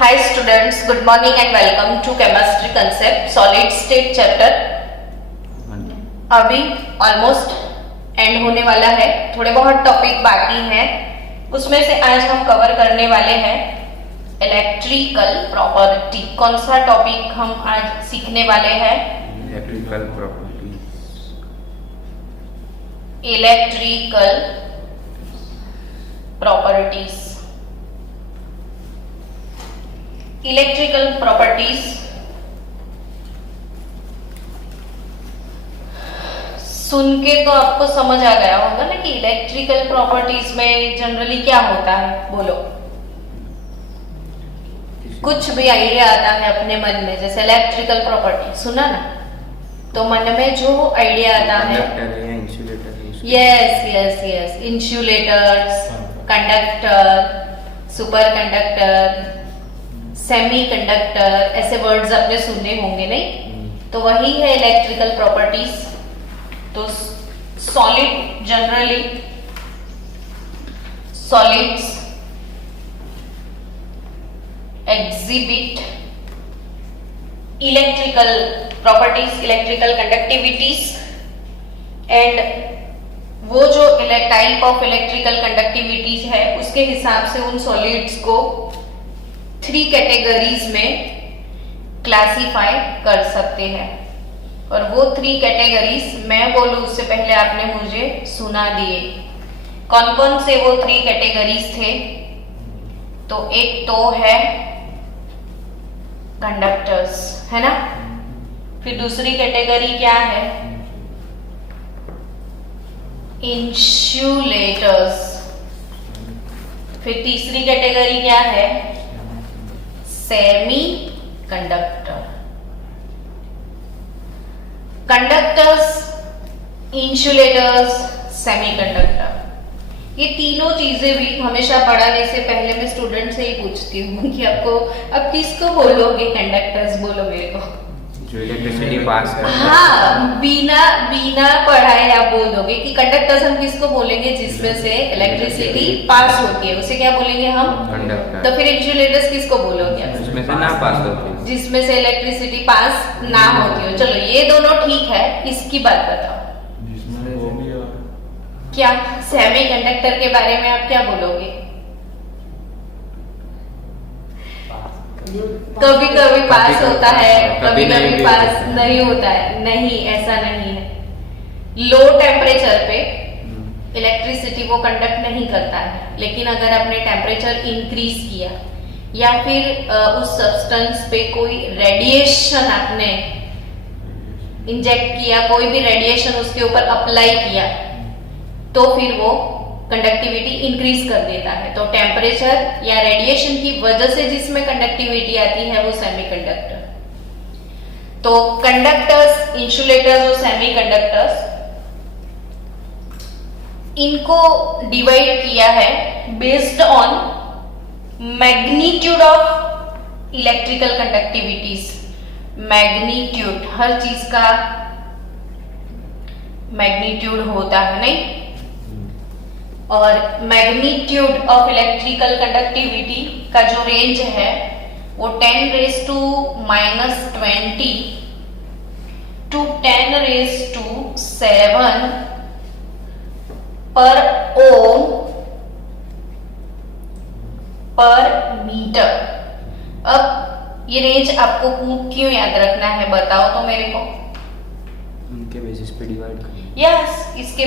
Hi students, good morning and welcome to chemistry concept solid state chapter। अभी almost and होने वाला है, थोड़े बहुत टॉपिक बाकी हैं, उसमें से आज हम कवर करने वाले हैं इलेक्ट्रिकल प्रॉपर्टी। कौन सा टॉपिक हम आज सीखने वाले हैं? Electrical properties. Electrical properties. Electrical properties सुन के तो आपको समझ आ गया होगा ना कि इलेक्ट्रिकल प्रॉपर्टीज में जनरली क्या होता है। बोलो, कुछ भी आइडिया आता है अपने मन में, जैसे इलेक्ट्रिकल प्रॉपर्टी सुना ना, तो मन में जो आइडिया आता है, yes yes yes, insulators, conductor, super conductor, semi conductor, ऐसे वर्ड्स आपने सुने होंगे नहीं? तो वही है इलेक्ट्रिकल प्रॉपर्टीज। तो solid, generally solids exhibit electrical properties, electrical conductivities, and वो जो टाइप ऑफ इलेक्ट्रिकल कंडक्टिविटीज है उसके हिसाब से उन सॉलिड्स को 3 कैटेगरीज में क्लासिफाई कर सकते हैं। और वो 3 कैटेगरीज मैं बोलूं उससे पहले आपने मुझे सुना दिए। कौन कौन से वो 3 कैटेगरीज थे? तो एक तो है कंडक्टर्स, है ना? फिर दूसरी कैटेगरी क्या है? इंसुलेटर्स। फिर तीसरी कैटेगरी क्या है? Semi conductor. Conductors, insulators, semi conductor, ये तीनों चीजें भी हमेशा पढ़ाने से पहले मैं स्टूडेंट से ही पूछती हूँ कि आपको अब किसको बोलोगे कंडक्टर्स? बोलो मेरे को। जो इलेक्ट्रिसिटी पास करता है। हाँ, बिना पढ़ाए आप बोल दोगे कि कंडक्टर्स हम किसको बोलेंगे? जिसमें से इलेक्ट्रिसिटी पास होती है, उसे क्या बोलेंगे हम? कंडक्टर। तो फिर इंसुलेटर्स किसको बोलोगे? जिसमें से ना पास होती है। जिसमें से इलेक्ट्रिसिटी पास ना होती हो। चलो ये दोनों ठीक है, इसकी बात बताओ। क्या सेमी कंडक्टर के बारे में आप क्या बोलोगे? कभी कभी पास होता है, कभी कभी पास नहीं होता है। नहीं, ऐसा नहीं है। लो टेम्परेचर पे इलेक्ट्रिसिटी वो कंडक्ट नहीं करता है, लेकिन अगर आपने टेम्परेचर इंक्रीज किया या फिर उस सब्सटेंस पे कोई रेडिएशन आपने इंजेक्ट किया, कोई भी रेडिएशन उसके ऊपर अप्लाई किया, तो फिर वो कंडक्टिविटी इंक्रीज कर देता है। तो टेम्परेचर या रेडिएशन की वजह से जिसमें कंडक्टिविटी आती है वो सेमीकंडक्टर। तो कंडक्टर्स, इंसुलेटर्स और सेमीकंडक्टर्स, इनको डिवाइड किया है based on magnitude of electrical conductivities. Magnitude, हर चीज का मैग्नीट्यूड होता है नहीं? और मैग्नीट्यूड ऑफ इलेक्ट्रिकल कंडक्टिविटी का जो रेंज है वो 10⁻⁻20 to 10⁻⁷ पर ओम पर मीटर। अब ये रेंज आपको क्यों याद रखना है बताओ तो मेरे को। उनके बेसिस पे डिवाइड करें। यस, इसके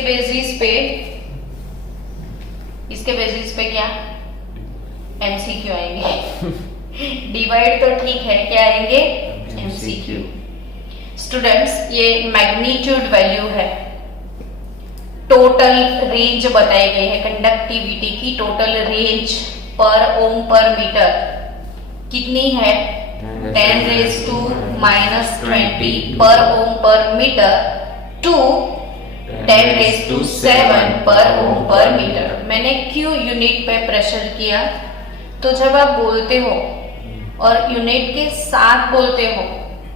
बेसिस पे क्या एमसीक्यू आएंगे। डिवाइड तो ठीक है, क्या आएंगे? एमसीक्यू। स्टूडेंट्स, ये मैग्नीट्यूड वैल्यू है, टोटल रेंज बताई गई है कंडक्टिविटी की। टोटल रेंज पर ओम पर मीटर कितनी है? 10⁻⁻20 पर ओम पर मीटर टू 10⁻⁷ पर ओम पर मीटर। मैंने क्यों यूनिट पे प्रेशर किया? तो जब आप बोलते हो और यूनिट के साथ बोलते हो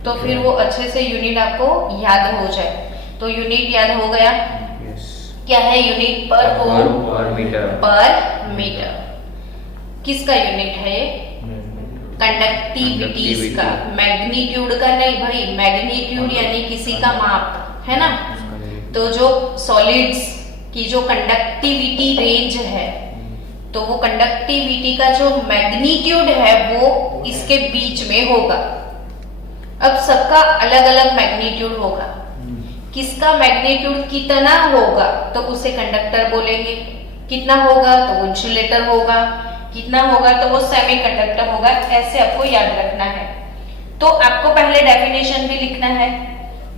तो फिर वो अच्छे से यूनिट आपको याद हो जाए। तो यूनिट याद हो गया? क्या है यूनिट? पर ओम पर मीटर। पर मीटर। किसका यूनिट है ये? कंडक्टिविटीज का, मैग्नीट्यूड का नहीं भाई, मैग्नीट्यूड यानी किसी का माप है ना। तो जो सॉलिड्स की जो कंडक्टिविटी रेंज है, तो वो कंडक्टिविटी का जो मैग्नीट्यूड है वो इसके बीच में होगा। अब सबका अलग अलग मैग्नीट्यूड होगा, किसका मैग्नीट्यूड कितना होगा तो उसे कंडक्टर बोलेंगे, कितना होगा तो वो इंसुलेटर होगा, कितना होगा तो वो सेमीकंडक्टर होगा। ऐसे आपको याद रखना है। तो आपको पहले डेफिनेशन भी लिखना है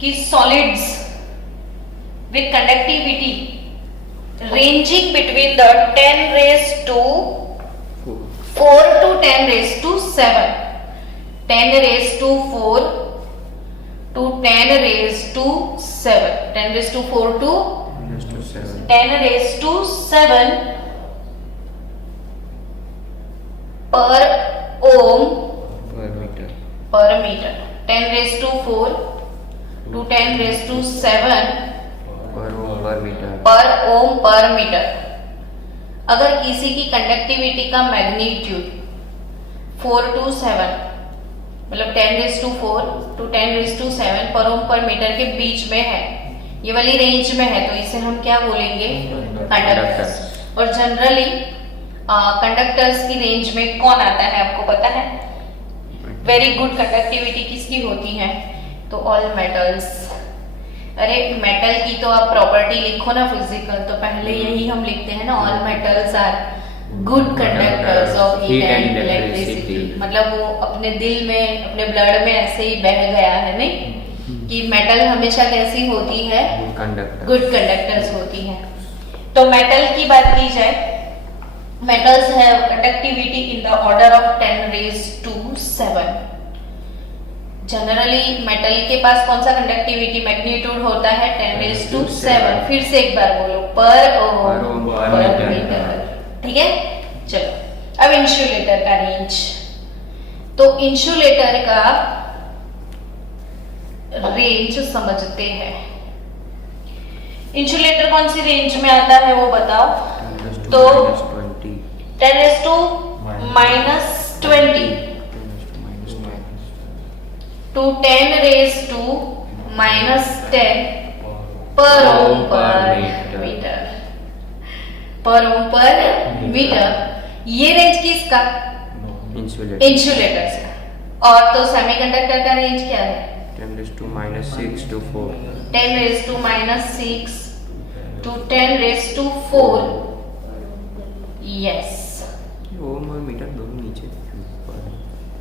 कि solids with conductivity ranging between the 10 raised to 4 to 10 raised to 7, 10 raised to 4 to 10 raised to 7, 10 raised to 4 to 10 raised to 7 per ohm per meter, 10 raised to 4 to 10 raised to 7 पर ओम पर metre. अगर किसी की conductivity का magnitude 4 to 7 मतलब 10 raised to 4 to 10 raised to 7 पर ओम पर metre के बीच में है, ये वाली रेंज में है, तो इसे हम क्या बोलेंगे? कंडक्टर्स। और जनरली कंडक्टर्स की रेंज में कौन आता है आपको पता है? वेरी गुड कंडक्टिविटी किसकी होती है? तो ऑल मेटल्स। अरे मेटल की तो आप प्रॉपर्टी लिखो ना फिजिकल, तो पहले यही हम लिखते हैं ना, all metals are good conductors of heat and electricity. मतलब वो अपने दिल में, अपने ब्लड में ऐसे ही बह गया है नहीं कि मेटल हमेशा कैसी होती है? गुड कंडक्टर्स होती है। तो मेटल की बात की जाए, metals have conductivity in the order of 10 raised to 7। Generally metal के पास कौन सा कंडक्टिविटी मैग्नीट्यूड होता है? 10 raised to 7। फिर से एक बार बोलो, पर ओम पर मीटर। ठीक है, चलो अब इंसुलेटर का रेंज। तो इंसुलेटर का रेंज समझते हैं। इंसुलेटर कौन सी रेंज में आता है वो बताओ? तो 10 raised to -20 to 10 raised to -10 पर ओम पर मीटर, पर ओम पर मीटर। ये रेंज किसका? इंसुलेटर्स का। और तो सेमीकंडक्टर का रेंज क्या है? 10 raised to -6 to 4, 10 raised to -6 to 10 raised to 4। Yes, ओम और मीटर दोनों नीचे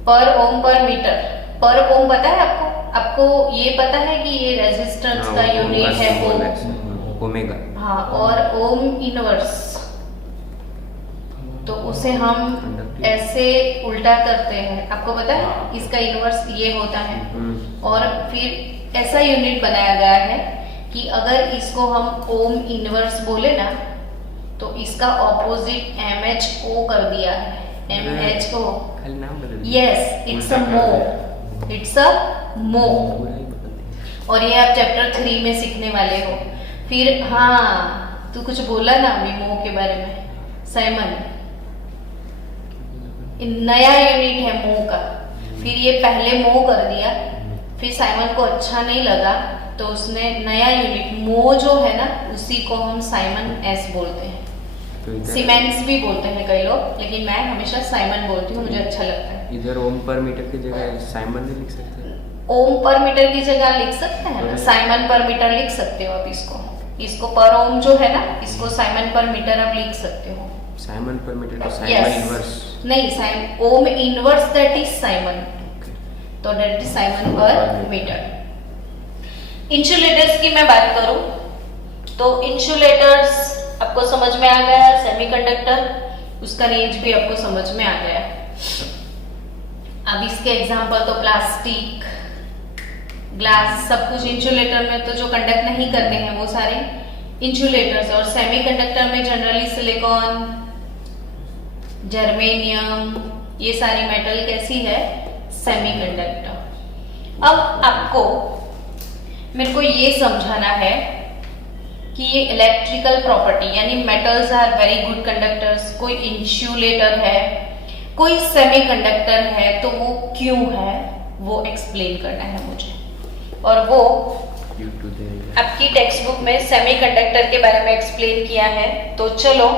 पर ओम पर मीटर। पर ओम पता है आपको? आपको ये पता है कि ये रेजिस्टेंस का यूनिट है ओमेगा। हाँ, और ओम इनवर्स, तो उसे हम ऐसे उल्टा करते हैं। आपको पता है इसका इनवर्स ये होता है। और फिर ऐसा यूनिट बनाया गया है कि अगर इसको हम ओम इनवर्स बोले ना, तो इसका ऑपोजिट MHO कर दिया है। MHO, यस, इट्स अ मो, इट्स अ मो। और ये आप चैप्टर 3 में सीखने वाले हो। फिर हाँ, तू कुछ बोला ना अभी मो के बारे में, साइमन, नया यूनिट है मो का। फिर ये पहले मो कर दिया, फिर साइमन को अच्छा नहीं लगा तो उसने नया यूनिट मो जो है ना, उसी को हम साइमन एस बोलते हैं। सीमेंस भी बोलते हैं कई लोग, लेकिन मैं हमेशा साइमन बोलती हूँ, मुझे अच्छा लगता है। इधर ओम पर मीटर की जगह साइमन नहीं लिख सकते? ओम पर मीटर की जगह लिख सकते हैं ना, साइमन पर मीटर लिख सकते हो आप। इसको पर ओम जो है ना, इसको साइमन पर मीटर आप लिख सकते हो। साइमन पर मीटर तो साइमन इनवर्स नहीं, ohm inverse that is Simon, तो दैट इज साइमन पर मीटर। इंसुलेटर्स की मैं बात करूं तो इंसुलेटर्स आपको समझ में आ गया। सेमीकंडक्टर, उसका रेंज भी आपको समझ में आ गया। अब इसके एग्जांपल तो प्लास्टिक, ग्लास, सब कुछ इंसुलेटर में तो जो कंडक्ट नहीं करते हैं वो सारे इंसुलेटर्स। और सेमीकंडक्टर में जनरली सिलिकॉन, जर्मेनियम, ये सारी मेटल कैसी है? सेमीकंडक्टर। अब आपको मेरे को ये समझाना है कि ये इलेक्ट्रिकल प्रॉपर्टी यानी metals are very good conductors. कोई इंसुलेटर है, कोई सेमीकंडक्टर है तो वो क्यों है वो एक्सप्लेन करना है मुझे, और वो आपकी टेक्स्ट बुक में सेमीकंडक्टर के बारे में एक्सप्लेन किया है। तो चलो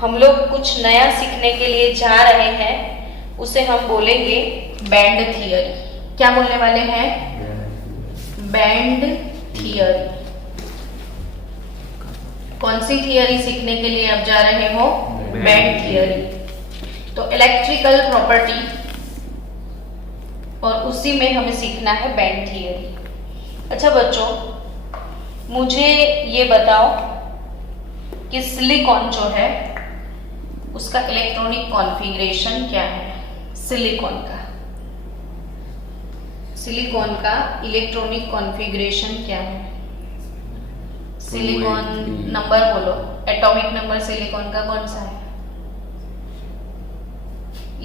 हम लोग कुछ नया सीखने के लिए जा रहे हैं, उसे हम बोलेंगे बैंड थियरी। क्या बोलने वाले हैं? Band theory. कौन सी थियरी सीखने के लिए आप जा रहे हो? Band theory. तो इलेक्ट्रिकल प्रॉपर्टी, और उसी में हमें सीखना है बैंड थियरी। अच्छा बच्चों, मुझे ये बताओ कि सिलिकॉन जो है उसका इलेक्ट्रॉनिक कॉन्फ़िगरेशन क्या है? सिलिकॉन का इलेक्ट्रॉनिक कॉन्फ़िगरेशन क्या है? सिलिकॉन नंबर बोलो, एटॉमिक नंबर सिलिकॉन का कौन सा है?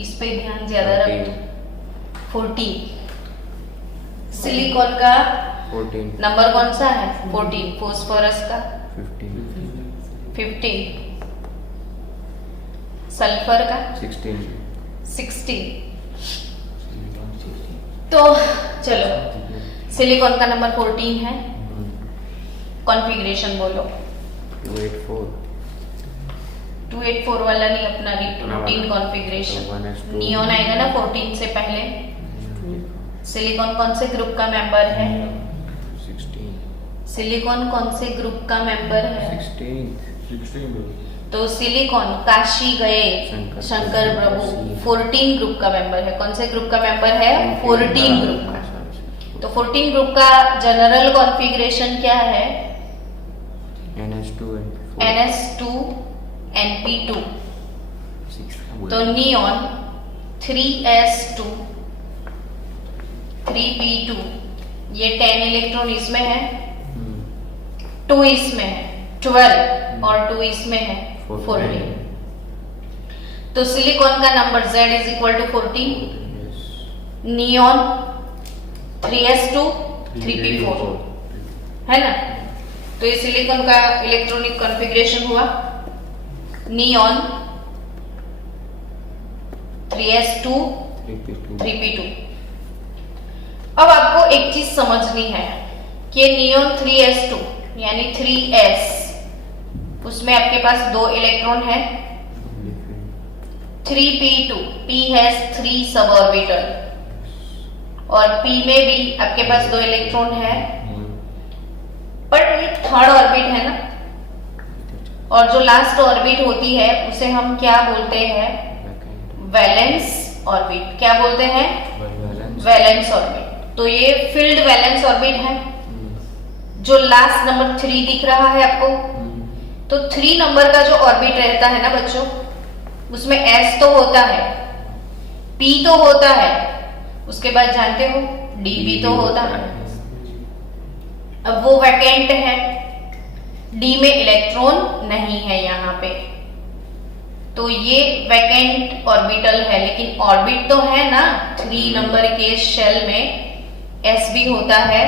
इस पे ध्यान ज्यादा रखो। 14। सिलिकॉन का 14 नंबर कौन सा है? 14। फास्फोरस का 15। सल्फर का 16। तो चलो, सिलिकॉन का नंबर 14 है। कॉन्फ़िगरेशन बोलो। 284 वाला नहीं, अपना रूटीन कॉन्फ़िगरेशन। नियॉन आएगा ना 14 से पहले। सिलिकॉन कौन से ग्रुप का मेंबर है? 16। सिलिकॉन कौन से ग्रुप का मेंबर है? 16। तो सिलिकॉन काशी गए शंकर प्रभु 14 ग्रुप का मेंबर है। कौन से ग्रुप का मेंबर है? 14 ग्रुप का। तो 14 ग्रुप का जनरल कॉन्फ़िगरेशन क्या है? NS2 NP2। तो नियॉन 3s2 3p2, ये 10 इलेक्ट्रॉन इसमें है, 2 इसमें है, 12 और 2 इसमें है, 14। तो सिलिकॉन का number Z is equal to 14, neon 3s2 3p4 है ना। तो ये सिलिकॉन का इलेक्ट्रॉनिक कॉन्फ़िगरेशन हुआ। Neon 3s2 3p2। अब आपको एक चीज समझनी है कि नियॉन 3s2 यानी 3s, उसमें आपके पास 2 इलेक्ट्रॉन है। 3p2, p has 3 sub orbital, और p में भी आपके पास 2 इलेक्ट्रॉन है, पर ये थर्ड ऑर्बिट है ना, और जो लास्ट ऑर्बिट होती है उसे हम क्या बोलते हैं? Valence orbit. क्या बोलते हैं? Valence orbit. तो ये फील्ड वैलेंस ऑर्बिट है। जो लास्ट नंबर 3 दिख रहा है आपको, तो 3 नंबर का जो ऑर्बिट रहता है ना बच्चों, उसमें s तो होता है, p तो होता है, उसके बाद जानते हो d भी तो होता है। अब वो वैकेंट है, d में इलेक्ट्रॉन नहीं है यहाँ पे, तो ये वैकेंट ऑर्बिटल है। लेकिन ऑर्बिट तो है ना, 3 नंबर के शेल में s भी होता है,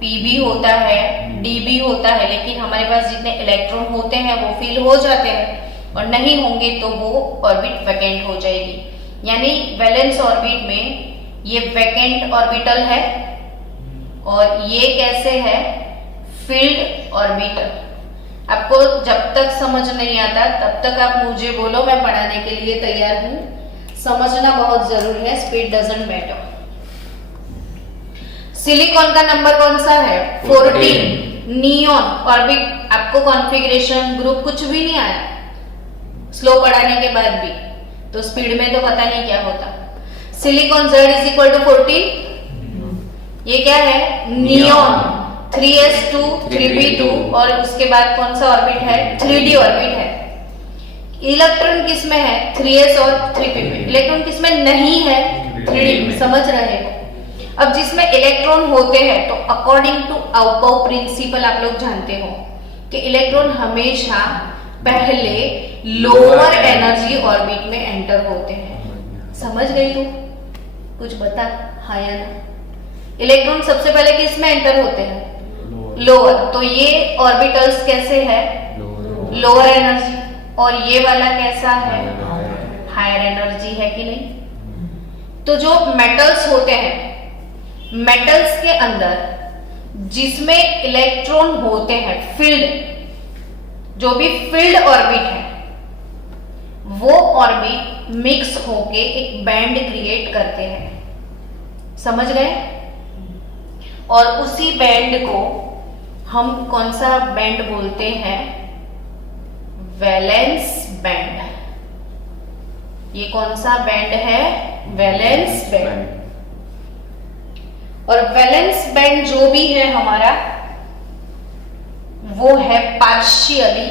p भी होता है, d भी होता है, लेकिन हमारे पास जितने इलेक्ट्रॉन होते हैं वो फिल हो जाते हैं, और नहीं होंगे तो वो ऑर्बिट वैकेंट हो जाएगी। यानी वैलेंस ऑर्बिट में ये वैकेंट ऑर्बिटल है, और ये कैसे है? Filled orbital. आपको जब तक समझ नहीं आता तब तक आप मुझे बोलो, मैं पढ़ाने के लिए तैयार हूं। समझना बहुत जरूरी है, स्पीड डजंट मैटर। सिलिकॉन का नंबर कौन सा है? 14। नियॉन ऑर्बिट, आपको कॉन्फ़िगरेशन ग्रुप कुछ भी नहीं आया स्लो पढ़ाने के बाद भी, तो स्पीड में तो पता नहीं क्या होता। Silicon Z is equal to 14, ये क्या है? नियॉन 3s2 3p2, और उसके बाद कौन सा ऑर्बिट है? 3d ऑर्बिट है। इलेक्ट्रॉन किस में है? 3s और 3p में। इलेक्ट्रॉन किस में नहीं है? 3d में। समझ रहे हो? अब जिसमें इलेक्ट्रॉन होते हैं, तो अकॉर्डिंग टू आउपाउ प्रिंसिपल आप लोग जानते हो कि इलेक्ट्रॉन हमेशा पहले लोअर एनर्जी ऑर्बिट में एंटर होते हैं। समझ गई तू? कुछ बता, हाँ या ना? इलेक्ट्रॉन सबसे पहले किस में एंटर होते हैं? लोअर। तो ये ऑर्बिटल्स कैसे है? Lower energy. और ये वाला कैसा है? हायर एनर्जी है कि नहीं? तो जो मेटल्स होते हैं, मेटल्स के अंदर जिसमें इलेक्ट्रॉन होते हैं, फील्ड, जो भी फील्ड ऑर्बिट है, वो ऑर्बिट मिक्स होके एक बैंड क्रिएट करते हैं। समझ गए? और उसी बैंड को हम कौन सा बैंड बोलते हैं? Valence band. ये कौन सा बैंड है? Valence band. और वैलेंस बैंड जो भी है हमारा, वो है पार्शियली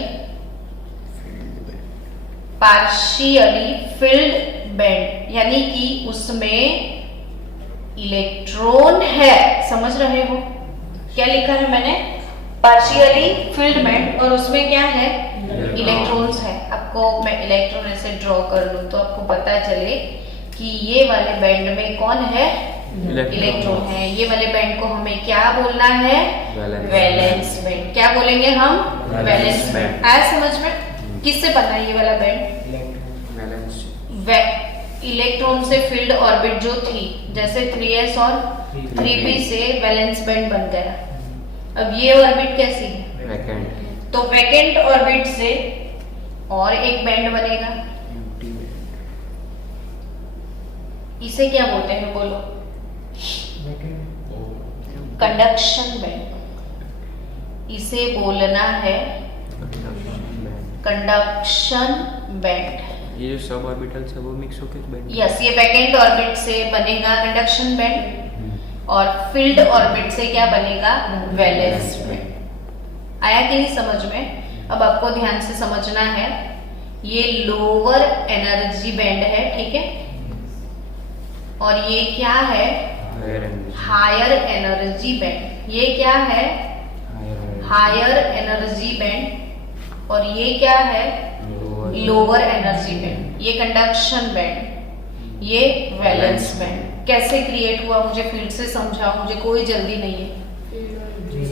फिल्ड बैंड, यानी कि उसमें इलेक्ट्रॉन है। समझ रहे हो? क्या लिखा है मैंने? पार्शियली फिल्ड बैंड, और उसमें क्या है? इलेक्ट्रॉन्स है। आपको मैं इलेक्ट्रॉन ऐसे ड्रॉ कर लूं तो आपको पता चले कि ये वाले बैंड में कौन है? इलेक्ट्रॉन है। ये वाले बैंड को हमें क्या बोलना है? Valence band. क्या बोलेंगे हम? Valence band. आया समझ में? किससे बना ये वाला बैंड? इलेक्ट्रॉन से फील्ड ऑर्बिट जो थी, जैसे 3s और 3p से वैलेंस बैंड बन गया। अब ये ऑर्बिट कैसी है? वैकेंट। तो वैकेंट ऑर्बिट से और एक बैंड बनेगा। इसे क्या बोलते हैं? बोलो। Conduction band. इसे बोलना है कंडक्शन बैंड। ये जो सब ऑर्बिटल्स है वो मिक्स होकर बैंड। यस, ये वैकेंट ऑर्बिट से बनेगा कंडक्शन बैंड, और फील्ड ऑर्बिट से क्या बनेगा? Valence band. आया कि नहीं समझ में? अब आपको ध्यान से समझना है, ये लोअर एनर्जी बैंड है, ठीक है? और ये क्या है? Higher energy band. ये क्या है? Higher energy band. और ये क्या है? Lower energy band. ये कंडक्शन बैंड, ये वैलेंस बैंड। कैसे क्रिएट हुआ मुझे फील्ड से समझाओ, मुझे कोई जल्दी नहीं है।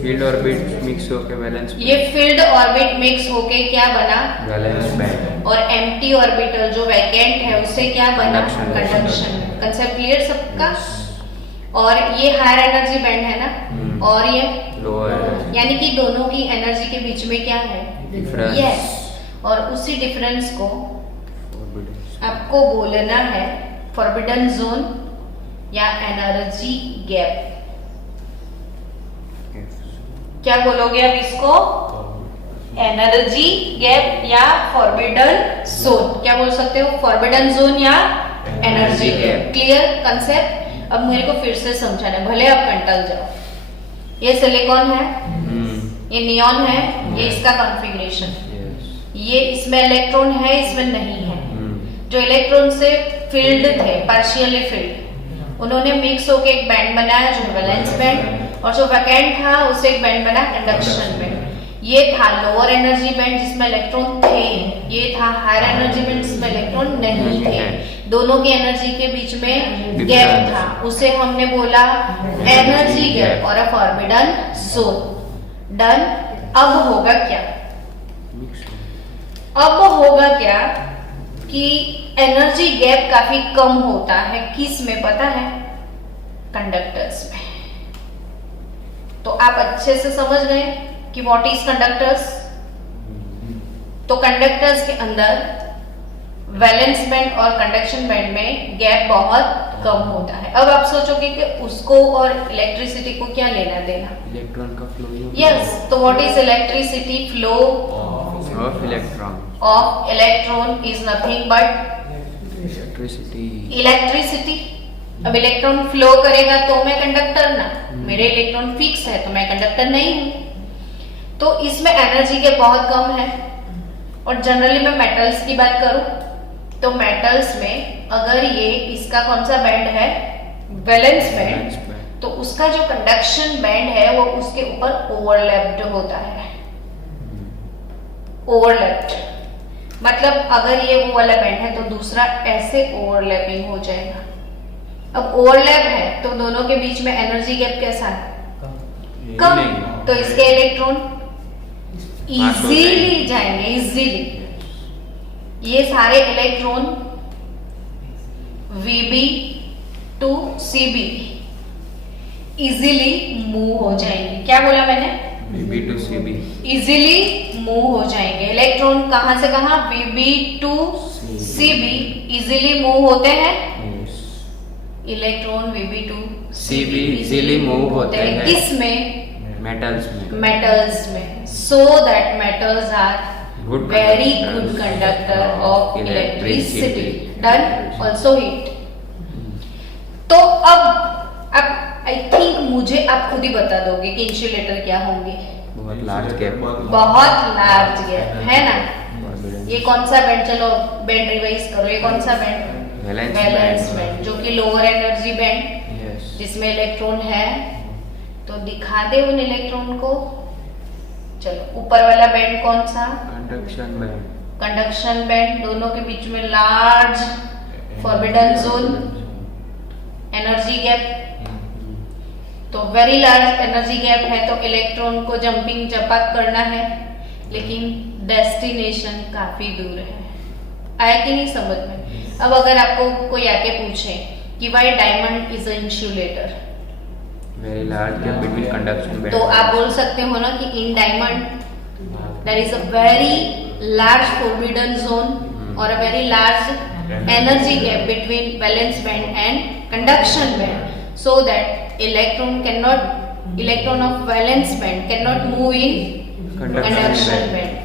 फील्ड ऑर्बिट मिक्स होके वैलेंस। ये फील्ड ऑर्बिट मिक्स होके क्या बना? Valence band. और एम्प्टी ऑर्बिटल जो वैकेंट है उससे क्या बना? कंडक्शन। कंसेप्ट क्लियर सबका? और ये हायर एनर्जी बैंड है ना, और ये लोअर, यानी कि दोनों की एनर्जी के बीच में क्या है? डिफरेंस। यस। और उसी डिफरेंस को आपको बोलना है फॉरबिडन जोन या एनर्जी गैप। क्या बोलोगे अब इसको? एनर्जी गैप या फॉरबिडन जोन। क्या बोल सकते हो? फॉरबिडन जोन या एनर्जी गैप। Clear concept? अब मेरे को फिर से समझाना है, भले आप कंटल जाओ। ये सिलिकॉन है, ये नियॉन है, ये इसका कॉन्फ़िगरेशन। ये इसमें इलेक्ट्रॉन है, इसमें नहीं है। जो इलेक्ट्रॉन से फील्ड थे, पार्शियली फील्ड, उन्होंने मिक्स होकर एक बैंड बनाया जो वैलेंस बैंड, और जो वैकेंट था उससे एक बैंड बना कंडक्शन बैंड। ये था लोअर एनर्जी बैंड जिसमें इलेक्ट्रॉन थे, ये था हायर एनर्जी बैंड जिसमें इलेक्ट्रॉन नहीं थे। दोनों की एनर्जी के बीच में गैप था, उसे हमने बोला एनर्जी गैप और अ फॉरबिडन जोन। डन। अब होगा क्या? अब होगा क्या कि एनर्जी गैप काफी कम होता है। किस में पता है? कंडक्टर्स में। तो आप अच्छे से समझ गए कि व्हाट इज कंडक्टर्स। तो कंडक्टर्स के अंदर वैलेंस बैंड और कंडक्शन बैंड में गैप बहुत कम होता है। अब आप सोचोगे कि उसको और इलेक्ट्रिसिटी को क्या लेना देना? इलेक्ट्रॉन का फ्लो। यस। तो what is electricity? Flow of electron. of electron is nothing but electricity. अब इलेक्ट्रॉन फ्लो करेगा तो मैं कंडक्टर ना, मेरे इलेक्ट्रॉन फिक्स है तो मैं कंडक्टर नहीं हूं। तो इसमें एनर्जी के बहुत कम है। और जनरली मैं मेटल्स की बात करूं तो मेटल्स में अगर ये इसका कौन सा बैंड है? वैलेंस बैंड, तो उसका जो कंडक्शन बैंड है वो उसके ऊपर ओवरलैप्ड होता है। ओवरलैप्ड मतलब अगर ये वो वाला बैंड है तो दूसरा ऐसे ओवरलैपिंग हो जाएगा। अब ओवरलैप है तो दोनों के बीच में एनर्जी गैप कैसा है? कम। तो इसके इलेक्ट्रॉन इजीली जाएंगे, इजीली। ये सारे electron VB to CB easily move हो जाएंगे। क्या बोला मैंने? VB to CB easily move हो जाएंगे। इलेक्ट्रॉन कहां से कहां? VB to CB easily move होते हैं। Electron VB to CB easily move होते हैं। किसमें? मेटल्स में। मेटल्स में। So that metals are very good conductor of electricity. Done. Also heat. तो अब आई थिंक मुझे आप खुद ही बता दोगे कि इंसुलेटर क्या होंगे। बहुत लार्ज गैप। बहुत लार्ज गैप है ना। ये कौन सा बैंड? चलो बैंड रिवाइज करो। ये कौन सा बैंड? वैलेंस बैंड, जो कि लोअर एनर्जी बैंड, जिसमें इलेक्ट्रॉन है। तो दिखा दे उन इलेक्ट्रॉन को। चलो ऊपर वाला बैंड कौन सा? Conduction band. कंडक्शन बैंड, दोनों के बीच में large forbidden zone, energy gap. तो वेरी लार्ज एनर्जी गैप है तो इलेक्ट्रॉन को जंपिंग जपाक करना है, लेकिन डेस्टिनेशन काफी दूर है। आया कि नहीं समझ में? अब अगर आपको कोई आके पूछे कि why diamond is a insulator, very large gap between conduction band, तो आप बोल सकते हो ना कि in diamond there is a very large forbidden zone और a very large energy gap between valence band and conduction band, so that electron of valence band cannot move in conduction band.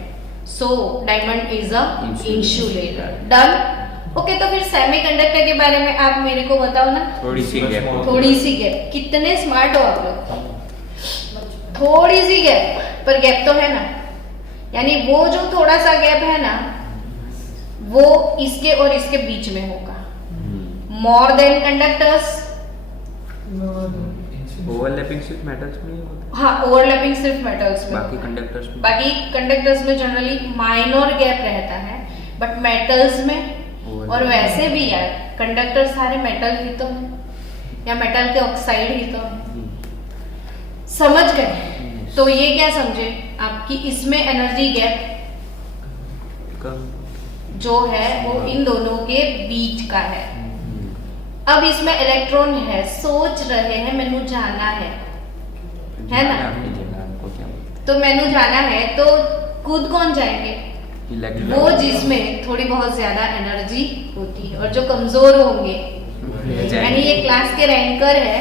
So diamond is a insulator. Done. Okay, तो फिर semiconductor के बारे में आप मेरे को बताओ ना। थोड़ी सी गैप। थोड़ी सी गैप। कितने स्मार्ट हो आप लोग। थोड़ी सी गैप, पर गैप तो है ना। यानी वो जो थोड़ा सा गैप है ना, वो इसके और इसके बीच में होगा। More than conductors. ओवरलैपिंग सिर्फ मेटल्स में ही होता है। हाँ, ओवरलैपिंग सिर्फ मेटल्स में। बाकी कंडक्टर्स में जनरली माइनर गैप रहता है, बट मेटल्स में और वैसे भी यार कंडक्टर सारे मेटल ही तो है, या मेटल के ऑक्साइड ही तो है। समझ गए? तो ये क्या समझे आपकी, इसमें एनर्जी गैप जो है वो इन दोनों के बीच का है। अब इसमें इलेक्ट्रॉन है, सोच रहे हैं मेनू जाना है ना। तो मेनू जाना है तो कूद कौन जाएंगे? वो जिसमें थोड़ी बहुत ज्यादा एनर्जी होती है, और जो कमजोर होंगे, यानी ये क्लास के रैंकर है,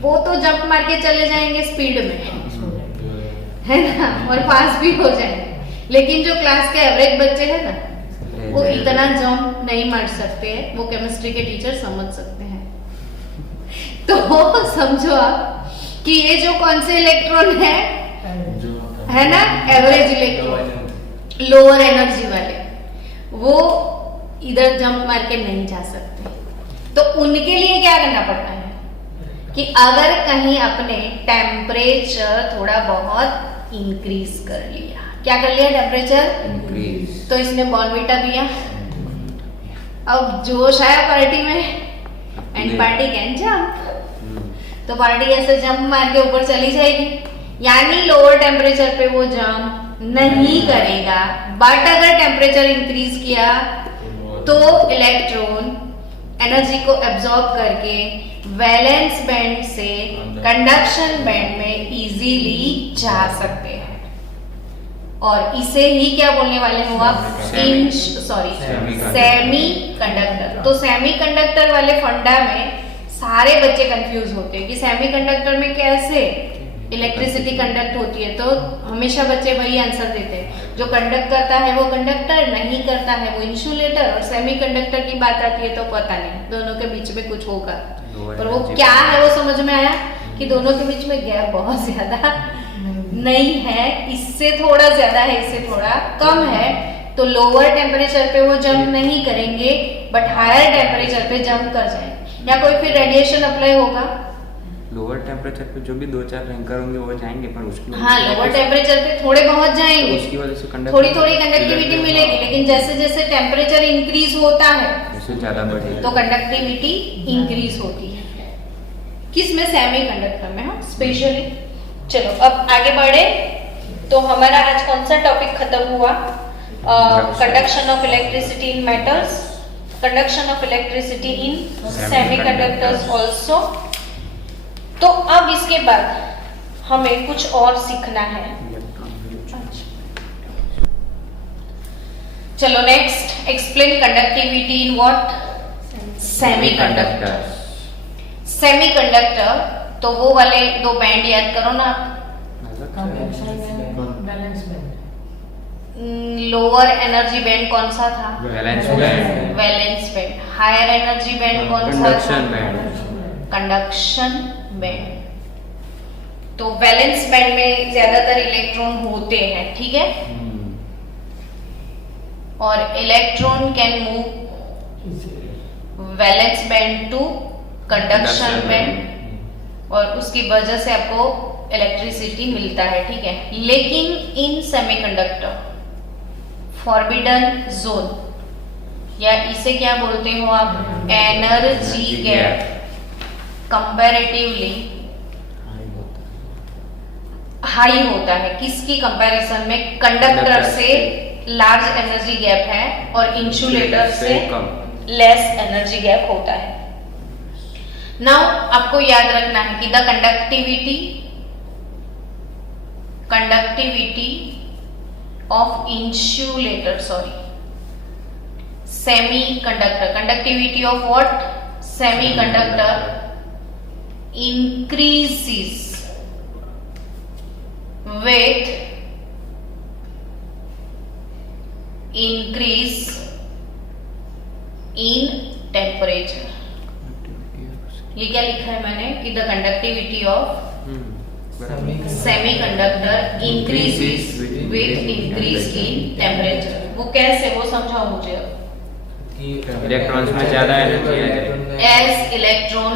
वो तो जंप मार के चले जाएंगे स्पीड में, है ना, और पास भी हो जाएंगे। लेकिन जो क्लास के एवरेज बच्चे हैं ना, वो इतना जंप नहीं मार सकते हैं। वो केमिस्ट्री के टीचर समझ सकते हैं। तो समझो आप कि ये जो कौन से इलेक्ट्रॉन है ना, एवरेज इलेक्ट्रॉन, लोअर एनर्जी वाले, वो इधर जंप मार के नहीं जा सकते। तो उनके लिए क्या करना पड़ता है कि अगर कहीं अपने टेम्परेचर थोड़ा बहुत इंक्रीज कर लिया, क्या कर लिया? Temperature increase. तो इसने बॉर्नविटा पिया, अब जोश आया पार्टी में, एंड पार्टी कैन जंप। तो पार्टी ऐसे जंप मार के ऊपर चली जाएगी, यानी लोअर टेम्परेचर पे वो जंप नहीं करेगा। बट अगर टेम्परेचर इंक्रीज किया तो इलेक्ट्रॉन एनर्जी को एब्जॉर्ब करके वैलेंस बैंड से कंडक्शन बैंड में इजीली जा सकते हैं। और इसे ही क्या बोलने वाले हो आप? Semi conductor. तो सेमी कंडक्टर वाले फंडा में सारे बच्चे कंफ्यूज होते हैं कि सेमी कंडक्टर में कैसे इलेक्ट्रिसिटी कंडक्ट होती है। तो हमेशा बच्चे वही आंसर देते हैं, जो कंडक्ट करता है वो कंडक्टर, नहीं करता है वो इंसुलेटर। और सेमी कंडक्टर की बात आती है तो पता नहीं, दोनों के बीच में कुछ होगा, पर वो क्या है वो समझ में आया कि दोनों के बीच में गैप बहुत ज्यादा नहीं है, इससे थोड़ा ज्यादा है, इससे थोड़ा कम है। तो लोअर टेम्परेचर पे वो जंप नहीं करेंगे, बट हायर टेम्परेचर पे जंप कर जाएंगे। या कोई फिर रेडिएशन अप्लाई होगा, लोअर टेम्परेचर पे जो भी 2-4 रैंकर होंगे वो जाएंगे, पर उसकी हाँ लोअर टेम्परेचर पे थोड़े बहुत जाएंगे, उसकी वजह से थोड़ी थोड़ी कंडक्टिविटी मिलेगी। लेकिन जैसे जैसे टेम्परेचर इंक्रीज होता है उससे ज्यादा बढ़ेगी, तो कंडक्टिविटी इंक्रीज होती है। किसमें? सेमी कंडक्टर में। हाँ, स्पेशली। चलो अब आगे बढ़े। तो हमारा आज कौन सा टॉपिक खत्म हुआ? Conduction of electricity in metals conduction of electricity in semiconductors also. तो अब इसके बाद हमें कुछ और सीखना है। चलो next, explain conductivity in what? Semiconductor. Semiconductor, तो वो वाले दो बैंड याद करो ना आप। लोअर एनर्जी बैंड कौन सा था? Valence band. Valence band. Higher energy band कौन सा था? Conduction band. Conduction band. तो वैलेंस बैंड में ज्यादातर इलेक्ट्रॉन होते हैं, ठीक है। और electron can move valence band to conduction band, और उसकी वजह से आपको इलेक्ट्रिसिटी मिलता है, ठीक है। लेकिन इन सेमीकंडक्टर फॉरबिडन जोन, या इसे क्या बोलते हो आप? एनर्जी गैप कंपैरेटिवली हाई होता है। किसकी कंपैरिजन में? कंडक्टर से लार्ज एनर्जी गैप है और इंसुलेटर से लेस एनर्जी गैप होता है। नाउ आपको याद रखना है कि the conductivity of insulator, semiconductor, conductivity of what? Semiconductor increases with increase in temperature। ये क्या लिखा है मैंने कि the conductivity of semiconductor increases with increase in temperature. वो कैसे, वो समझाओ मुझे। इलेक्ट्रॉन्स में ज्यादा एनर्जी है। As electron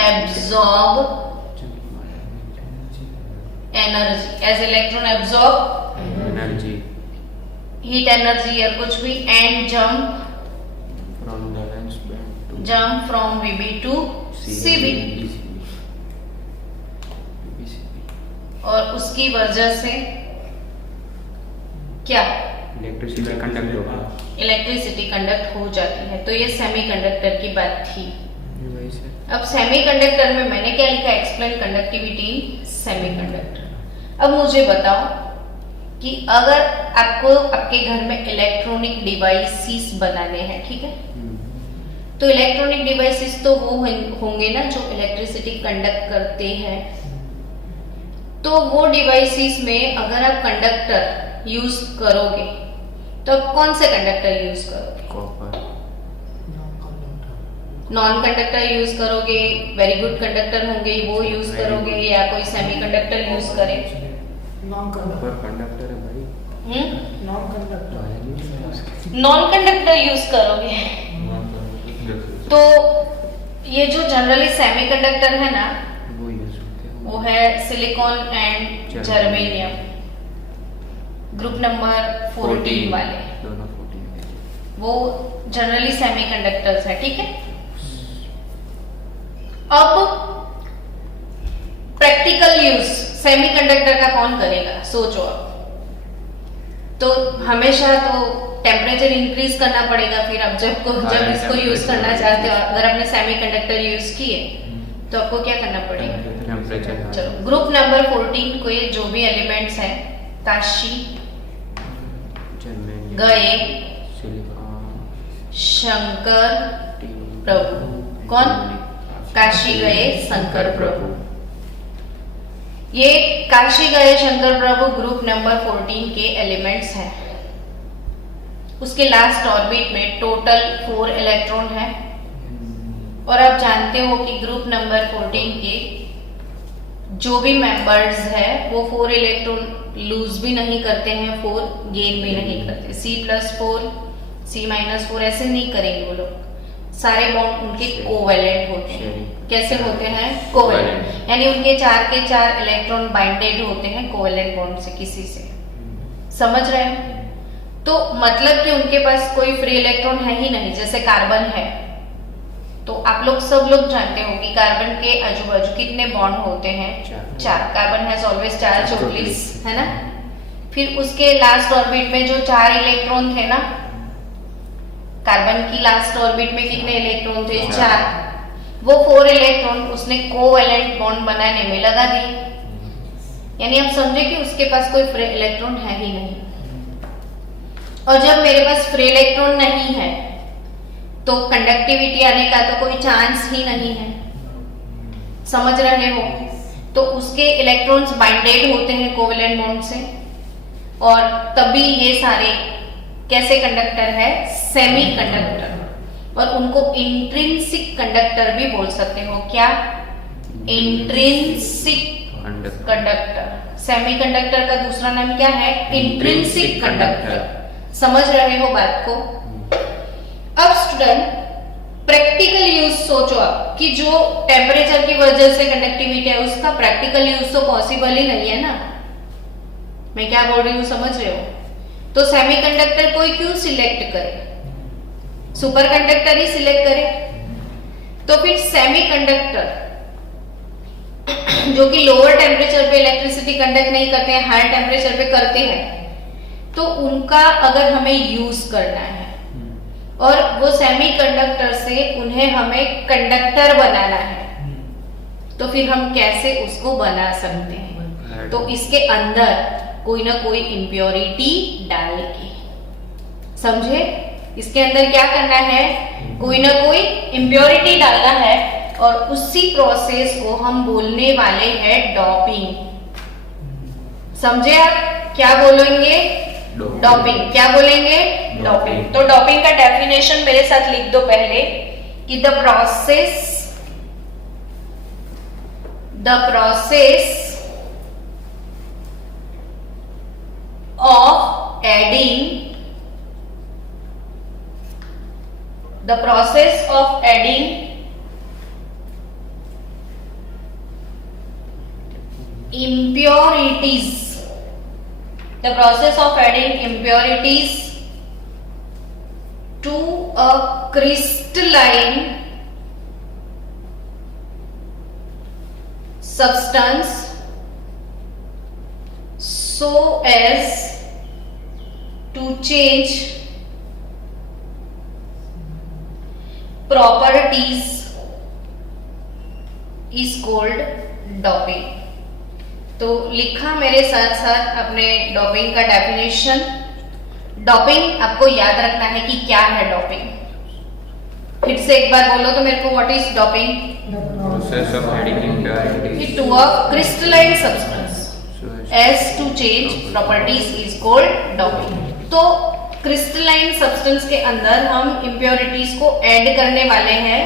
absorb energy, as electron absorb energy, heat energy या कुछ भी, and jump from valence band to jump from VB to CB, और उसकी वजह से क्या? इलेक्ट्रिसिटी कंडक्ट होगा, इलेक्ट्रिसिटी कंडक्ट हो जाती है। तो ये सेमीकंडक्टर की बात थी। अब सेमीकंडक्टर में मैंने क्या लिखा? एक्सप्लेन कंडक्टिविटी इन सेमीकंडक्टर। अब मुझे बताओ कि अगर आपको आपके घर में इलेक्ट्रॉनिक डिवाइसेस बनाने हैं, ठीक है, तो इलेक्ट्रॉनिक डिवाइसेस तो वो होंगे ना जो इलेक्ट्रिसिटी कंडक्ट करते हैं। तो वो डिवाइसेस में अगर आप कंडक्टर यूज करोगे तो आप कौन से कंडक्टर यूज करोगे? कॉपर। नॉन कंडक्टर यूज करोगे, वेरी गुड कंडक्टर होंगे वो यूज करोगे, या कोई सेमीकंडक्टर यूज करे? नॉन कंडक्टर है भाई। नॉन कंडक्टर यूज करोगे। तो ये जो जनरली सेमीकंडक्टर है ना, वो यूज होते हैं, वो है silicon and germanium, group number 14 वाले, दोनों 14 वो जनरली सेमीकंडक्टर्स है, ठीक है। अब प्रैक्टिकल यूज सेमीकंडक्टर का कौन करेगा? सोचो अब। तो हमेशा तो टेम्परेचर इंक्रीज करना पड़ेगा। फिर अब जब इसको यूज करना चाहते हो, अगर आपने सेमीकंडक्टर यूज किए तो आपको क्या करना पड़ेगा? टेम्परेचर। चलो, ग्रुप नंबर 14 को ये जो भी एलिमेंट्स हैं, काशी गए शंकर प्रभु। कौन? काशी गए शंकर प्रभु। ये काशी गए शंकर प्रभु ग्रुप नंबर 14 के एलिमेंट्स हैं। उसके लास्ट ऑर्बिट में टोटल 4 इलेक्ट्रॉन है, और आप जानते हो कि ग्रुप नंबर 14 के जो भी मेंबर्स है वो 4 इलेक्ट्रॉन लूज भी नहीं करते हैं, 4 गेन भी नहीं करते। C+4 C-4 ऐसे नहीं करेंगे वो लोग। सारे बॉन्ड उनके कोवेलेंट होते हैं। कैसे होते हैं? कोवेलेंट, यानी उनके 4 के 4 इलेक्ट्रॉन बाइंडेड होते हैं कोवेलेंट बॉन्ड से किसी से। समझ रहे हैं? तो मतलब कि उनके पास कोई फ्री इलेक्ट्रॉन है ही नहीं। जैसे कार्बन है, तो आप लोग सब लोग जानते हो कि कार्बन के आजू बाजू कितने बॉन्ड होते हैं? 4। कार्बन हैज ऑलवेज चार्ज 44, है ना। फिर उसके लास्ट ऑर्बिट में जो 4 इलेक्ट्रॉन थे ना, कार्बन की लास्ट ऑर्बिट में कितने इलेक्ट्रॉन थे? 4। वो 4 इलेक्ट्रॉन उसने कोवैलेंट बॉन्ड बनाने में लगा दिए, यानी आप समझे कि उसके पास कोई फ्री इलेक्ट्रॉन है ही नहीं। और जब मेरे पास फ्री इलेक्ट्रॉन नहीं है तो कंडक्टिविटी आने का तो कोई चांस ही नहीं है, समझ रहे हो? तो उसके इलेक्ट्रॉन्स बाइंडेड होते हैं कोवैलेंट बॉन्ड से, और तभी ये सारे कैसे कंडक्टर है? Semi conductor. और उनको इंट्रिंसिक कंडक्टर भी बोल सकते हो। क्या? Intrinsic conductor. सेमी कंडक्टर का दूसरा नाम क्या है? Intrinsic conductor. समझ रहे हो बात को? अब स्टूडेंट प्रैक्टिकल यूज सोचो आप कि जो टेम्परेचर की वजह से कंडक्टिविटी है उसका प्रैक्टिकल यूज तो पॉसिबल ही नहीं है ना। मैं क्या बोल रही हूँ, समझ रहे हो? तो सेमीकंडक्टर कोई क्यों सिलेक्ट करे? सुपर कंडक्टर ही सिलेक्ट करे। तो फिर सेमीकंडक्टर जो कि लोअर टेम्परेचर पे इलेक्ट्रिसिटी कंडक्ट नहीं करते हैं, हायर टेम्परेचर पे करते हैं, तो उनका अगर हमें यूज करना है और वो सेमीकंडक्टर से उन्हें हमें कंडक्टर बनाना है, तो फिर हम कैसे उसको बना सकते हैं? तो इसके अंदर कोई ना कोई इम्प्योरिटी डाल के, समझे? इसके अंदर क्या करना है? कोई ना कोई इम्प्योरिटी डालना है, और उसी प्रोसेस को हम बोलने वाले हैं डॉपिंग। समझे आप? क्या बोलेंगे? डॉपिंग। क्या बोलेंगे? डॉपिंग। तो डॉपिंग का डेफिनेशन मेरे साथ लिख दो पहले कि the process of adding impurities to a crystalline substance so as to change properties is called doping। तो लिखा मेरे साथ साथ अपने डॉपिंग का डेफिनेशन। डॉपिंग आपको याद रखना है कि क्या है डॉपिंग। फिर से एक बार बोलो तो मेरे को, what is doping? Process of adding impurities to a crystalline substance as to change properties is called doping। तो क्रिस्टलाइन सब्सटेंस के अंदर हम इम्प्योरिटीज को ऐड करने वाले हैं,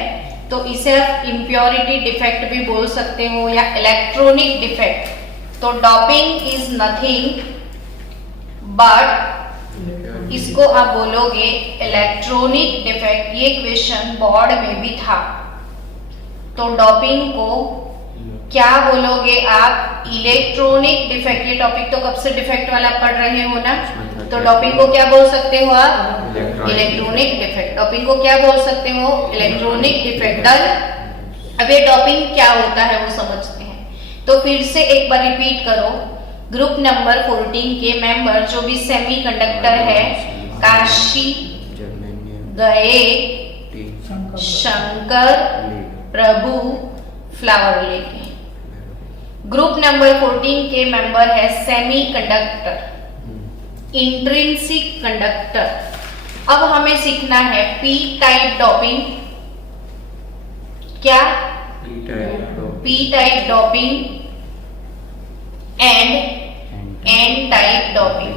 तो इसे आप इम्प्योरिटी डिफेक्ट भी बोल सकते हो या इलेक्ट्रॉनिक डिफेक्ट। तो डॉपिंग इज नथिंग बट इसको आप बोलोगे इलेक्ट्रॉनिक डिफेक्ट। ये क्वेश्चन बोर्ड में भी था। तो डॉपिंग को क्या बोलोगे आप? Electronic defect. ये टॉपिक तो कब से डिफेक्ट वाला पढ़ रहे हो ना, तो डॉपिंग को क्या बोल सकते हो आप? Electronic defect. डॉपिंग को क्या बोल सकते हो? Electronic defect. डन। अब ये डॉपिंग क्या होता है वो समझते हैं। तो फिर से एक बार रिपीट करो। ग्रुप नंबर 14 के मेंबर जो भी सेमी कंडक्टर है, काशी गए, शंकर प्रभु फ्लावर लेके। ग्रुप नंबर 14 के मेंबर है सेमी कंडक्टर, इंट्रिंसिक कंडक्टर। अब हमें सीखना है पी टाइप डॉपिंग। क्या? P type doping and N type doping.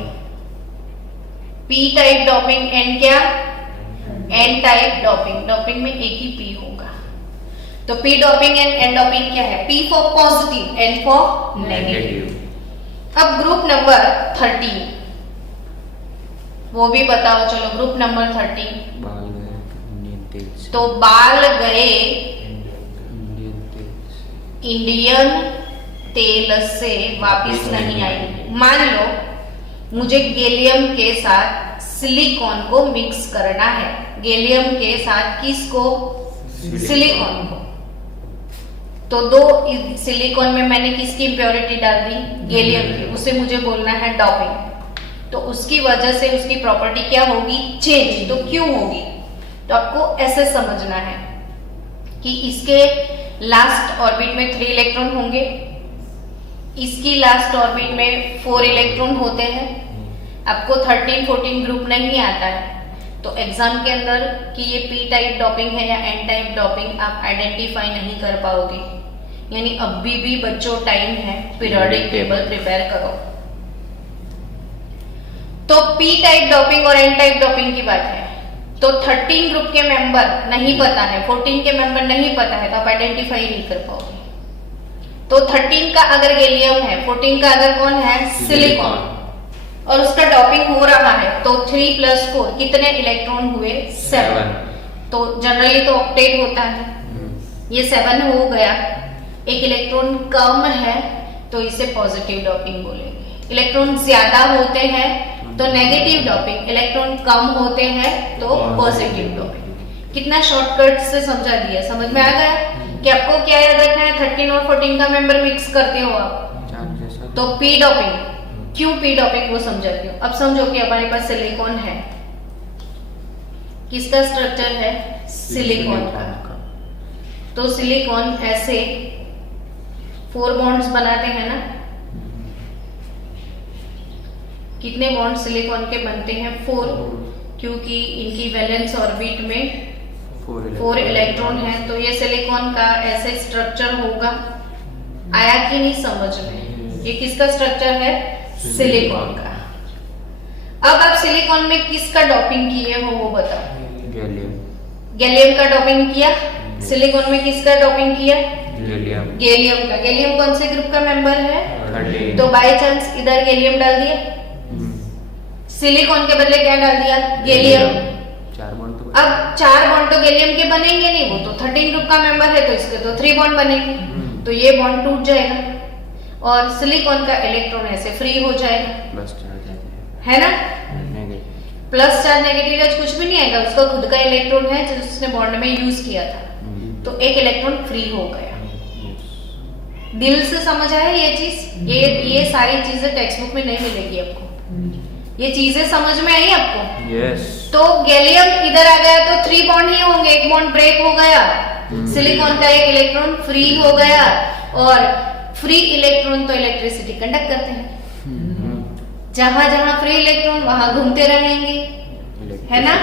P type doping and क्या? N type doping. डॉपिंग में एक ही पी होगा। तो P doping and N doping क्या है? P for positive, N for negative. अब ग्रुप नंबर 13 वो भी बताओ। चलो ग्रुप नंबर 13। तो बाल गए इंडियन तेल से वापिस नहीं आएंगे। मान लो मुझे गैलियम के साथ सिलिकॉन को मिक्स करना है। गैलियम के साथ किसको? सिलिकॉन को। तो दो सिलिकॉन में मैंने किसकी इंप्योरिटी डाल दी? गैलियम की। उसे मुझे बोलना है डॉपिंग। तो उसकी वजह से उसकी प्रॉपर्टी क्या होगी? चेंज। तो क्यों होगी? तो आपको ऐसे समझना है कि इसके लास्ट ऑर्बिट में 3 इलेक्ट्रॉन होंगे, इसकी लास्ट ऑर्बिट में 4 इलेक्ट्रॉन होते हैं। आपको 13-14 ग्रुप नहीं आता है, तो एग्जाम के अंदर कि ये पी टाइप डॉपिंग है या एन टाइप डॉपिंग आप आइडेंटिफाई नहीं कर पाओगे। यानी अभी भी बच्चों टाइम है, पीरियोडिक टेबल प्रिपेयर करो। तो पी टाइप डॉपिंग और एन टाइप डॉपिंग की बात है, तो 13 ग्रुप के मेंबर नहीं पता है, 14 के मेंबर नहीं पता है, तो आप आइडेंटिफाई नहीं कर पाओगे। तो 13 का अगर गैलियम है, 14 का अगर कौन है, सिलिकॉन, और उसका डॉपिंग हो रहा है, तो 3 + 4 कितने इलेक्ट्रॉन हुए, 7। तो जनरली तो ऑक्टेट होता है, ये 7 हो गया। एक इलेक्ट्रॉन कम है तो इसे पॉजिटिव डॉपिंग बोलेंगे। इलेक्ट्रॉन ज्यादा होते हैं तो नेगेटिव डॉपिंग, इलेक्ट्रॉन कम होते हैं तो पॉजिटिव डॉपिंग। कितना शॉर्टकट से समझा दिया, समझ में आ गया कि आपको क्या याद रखना है, 13 और 14 का मेंबर मिक्स करते हो आप, तो पी डॉपिंग। क्यों पी डॉपिंग वो समझाती हूँ। अब समझो कि हमारे पास सिलिकॉन है, किसका स्ट्रक्चर है, सिलिकॉन का। तो सिलिकॉन ऐसे 4 बॉन्ड्स बनाते हैं ना, कितने बॉन्ड सिलिकॉन के बनते हैं, 4, क्योंकि इनकी वैलेंस ऑर्बिट में 4 इलेक्ट्रॉन है। तो ये सिलिकॉन का ऐसे स्ट्रक्चर होगा। आया कि नहीं समझ में, ये किसका स्ट्रक्चर है, सिलिकॉन का। अब आप सिलिकॉन में किसका डॉपिंग किए हो वो बताओ। गैलियम का डॉपिंग किया, सिलिकॉन में किसका डॉपिंग किया, गैलियम का। गैलियम कौन से ग्रुप का मेंबर है, तो बाय चांस इधर गैलियम डाल दिया, सिलिकॉन के बदले क्या डाल दिया, गैलियम। 4 बॉन्ड तो अब 4 बॉन्ड तो गैलियम के बनेंगे नहीं, वो तो 13 ग्रुप का मेंबर है, तो इसके तो 3 बॉन्ड बनेंगे, तो ये बॉन्ड टूट जाएगा और सिलिकॉन का इलेक्ट्रॉन ऐसे फ्री हो जाएगा, प्लस चार्ज है ना। प्लस चार्ज नेगेटिव चार्ज कुछ भी नहीं आएगा, उसका खुद का इलेक्ट्रॉन है जो उसने बॉन्ड में यूज किया था, तो एक इलेक्ट्रॉन फ्री हो गया। दिल से समझ आया ये चीज, ये सारी चीजें टेक्स्ट बुक में नहीं मिलेगी आपको, ये चीजें समझ में आई आपको। यस। तो गैलियम इधर आ गया तो 3 बॉन्ड ही होंगे, एक बॉन्ड ब्रेक हो गया, सिलिकॉन का एक इलेक्ट्रॉन फ्री हो गया, और फ्री इलेक्ट्रॉन तो इलेक्ट्रिसिटी कंडक्ट करते हैं, जहां जहां फ्री इलेक्ट्रॉन वहां घूमते रहेंगे, है ना।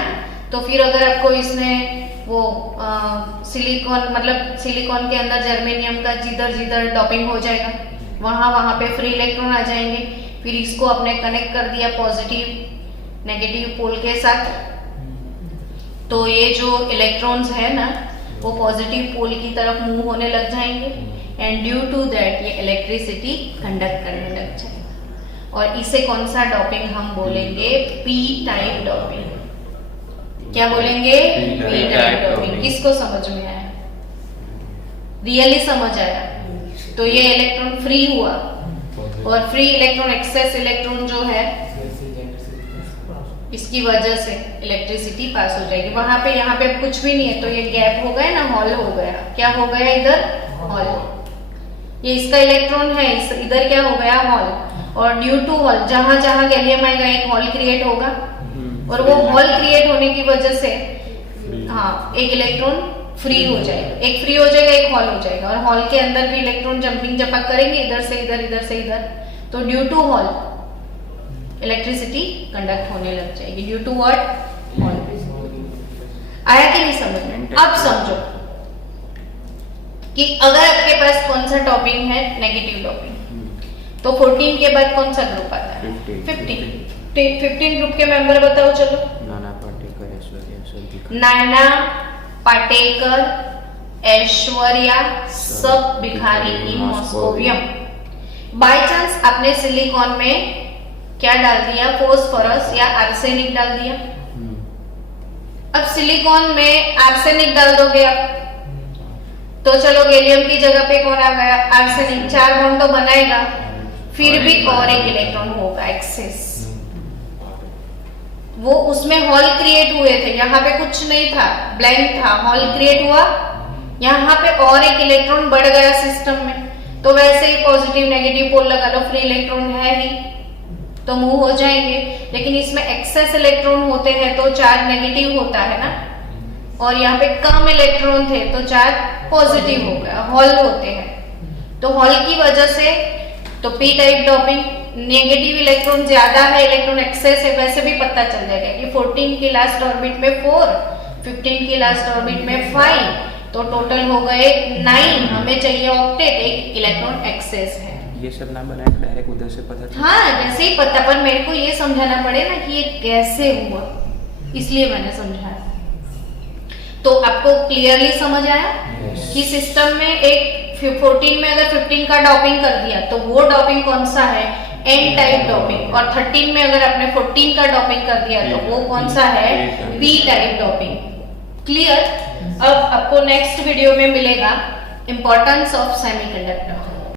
तो फिर अगर आपको इसने वो सिलिकॉन मतलब सिलिकॉन के अंदर जर्मेनियम का जिधर जिधर डॉपिंग हो जाएगा वहां पे फ्री इलेक्ट्रॉन आ जाएंगे, फिर इसको आपने कनेक्ट कर दिया पॉजिटिव नेगेटिव पोल के साथ, तो ये जो इलेक्ट्रॉन्स है ना वो पॉजिटिव पोल की तरफ मूव होने लग जाएंगे, एंड ड्यू टू दैट ये इलेक्ट्रिसिटी कंडक्ट करने लग जाएगा। और इसे कौन सा डॉपिंग हम बोलेंगे, पी टाइप डॉपिंग। क्या बोलेंगे, पी टाइप डॉपिंग। किसको समझ में आया, रियली समझ आया। तो ये इलेक्ट्रॉन फ्री हुआ, और फ्री इलेक्ट्रॉन एक्सेस इलेक्ट्रॉन जो है इसकी वजह से इलेक्ट्रिसिटी पास हो जाएगी वहां पे। यहाँ पे कुछ भी नहीं है, तो ये गैप हो गया ना, हॉल हो गया। क्या हो गया, इधर हॉल, ये इसका इलेक्ट्रॉन है, इधर क्या हो गया, हॉल। और ड्यू टू हॉल जहां जहां गैलियम आएगा एक हॉल क्रिएट होगा, और वो हॉल क्रिएट होने की वजह से हाँ एक इलेक्ट्रॉन फ्री हो जाएगा, एक फ्री हो जाएगा, एक हॉल हो जाएगा, और हॉल के अंदर भी इलेक्ट्रॉन जंपिंग जपक करेंगे इधर से इधर, इधर से इधर। तो due to hole electricity conduct होने लग जाएगी, ड्यू टू व्हाट, हॉल। आया कि नहीं समझ में। अब समझो कि अगर आपके पास कौन सा डॉपिंग है, नेगेटिव डॉपिंग, तो 14 के बाद कौन सा ग्रुप आता है, 15 ग्रुप के मेंबर बताओ चलो। नाना पाटेकर, ऐश्वर्या, सब भिखारी, मॉस्कोवियम। बाय चांस आपने सिलिकॉन में क्या डाल दिया, फोस्फोरस या आर्सेनिक डाल दिया। अब सिलिकॉन में आर्सेनिक डाल दोगे आप, तो चलो गैलियम की जगह पे कौन आ गया, आर्सेनिक। 4 बॉन्ड तो बनाएगा, फिर भी और एक इलेक्ट्रॉन होगा एक्सेस। वो उसमें हॉल क्रिएट हुए थे, यहाँ पे कुछ नहीं था, ब्लैंक था, हॉल क्रिएट हुआ, यहाँ पे और एक इलेक्ट्रॉन बढ़ गया सिस्टम में। तो वैसे ही पॉजिटिव नेगेटिव पोल लगा लो, फ्री इलेक्ट्रॉन है ही तो मूव हो जाएंगे। लेकिन इसमें एक्सेस इलेक्ट्रॉन होते हैं तो चार्ज नेगेटिव होता है ना, और यहाँ पे कम इलेक्ट्रॉन थे तो चार्ज पॉजिटिव हो गया, हॉल होते हैं। तो हॉल की वजह से तो P type doping, negative electron ज्यादा है, इलेक्ट्रॉन एक्सेस है, वैसे भी पता चल जाएगा कि 14 की लास्ट ऑर्बिट में 4, 15 की लास्ट ऑर्बिट में 5, तो टोटल हो गए 9। हमें चाहिए ऑक्टेट, एक इलेक्ट्रॉन एक्सेस है। ये सब ना बनाए डायरेक्ट उधर से पता चला। हाँ जैसे ही पता, पर मेरे को ये समझाना पड़े ना कि ये कैसे हुआ, इसलिए मैंने समझाया। तो आपको क्लियरली समझ आया कि सिस्टम में एक 14 में अगर 15 का डॉपिंग कर दिया तो वो डॉपिंग कौन सा है, एन टाइप डॉपिंग, और 13 में अगर आपने 14 का डॉपिंग कर दिया तो वो कौन सा है, पी टाइप डॉपिंग। क्लियर। अब आपको नेक्स्ट वीडियो में मिलेगा इंपॉर्टेंस ऑफ सेमीकंडक्टर।